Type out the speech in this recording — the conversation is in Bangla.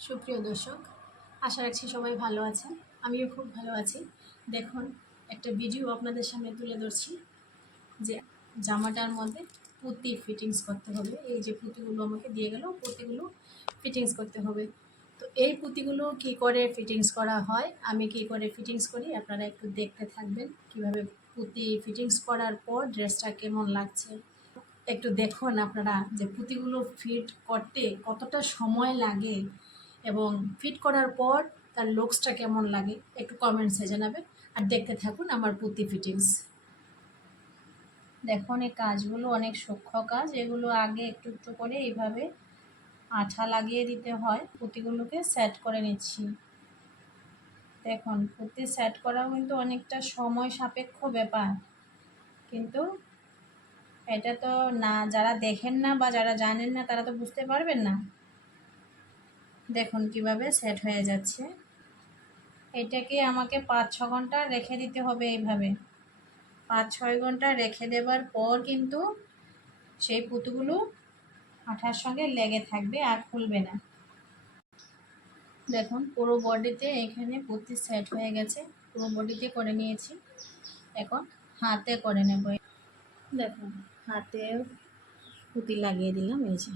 সুপ্রিয় দর্শক, আশা রাখছি সবাই ভালো আছেন। আমিও খুব ভালো আছি। দেখুন, একটা ভিডিও আপনাদের সামনে তুলে ধরছি যে জামাটার মধ্যে পুঁতি ফিটিংস করতে হবে। এই যে পুঁতিগুলো আমাকে দিয়ে গেল, পুঁতিগুলো ফিটিংস করতে হবে। তো এই পুঁতিগুলো কি করে ফিটিংস করা হয়, আমি কি করে ফিটিংস করি, আপনারা একটু দেখতে থাকবেন। কিভাবে পুঁতি ফিটিংস করার পর ড্রেসটা কেমন লাগছে একটু দেখুন আপনারা, যে পুঁতিগুলো ফিট করতে কতটা সময় লাগে এবং ফিট করার পর তার লুকসটা কেমন লাগে একটু কমেন্টসে জানাবেন। আর দেখতে থাকুন আমার পুঁতি ফিটিংস। দেখুন, এই কাজগুলো অনেক সূক্ষ্ম কাজ। এগুলো আগে একটু একটু করে এইভাবে আঠা লাগিয়ে দিতে হয়। পুঁতিগুলোকে সেট করে নিচ্ছি। দেখুন, পুঁতি সেট করাও কিন্তু অনেকটা সময় সাপেক্ষ ব্যাপার, কিন্তু এটা তো না, যারা দেখেন না বা যারা জানেন না তারা তো বুঝতে পারবেন না। দেখুন কিভাবে সেট হয়ে যাচ্ছে। এটাকে আমাকে 5-6 ঘন্টা রেখে দিতে হবে। এইভাবে 5-6 ঘন্টা রেখে দেবার পর কিন্তু সেই পুঁতিগুলো আঠার সঙ্গে লেগে থাকবে আর খুলবে না। দেখুন, পুরো বডিতে এখানে পুঁতি সেট হয়ে গেছে। পুরো বডিতে করে নিয়েছি। এখন হাতে করে নেব। দেখুন, হাতে পুঁতি লাগিয়ে দিলাম। এই যে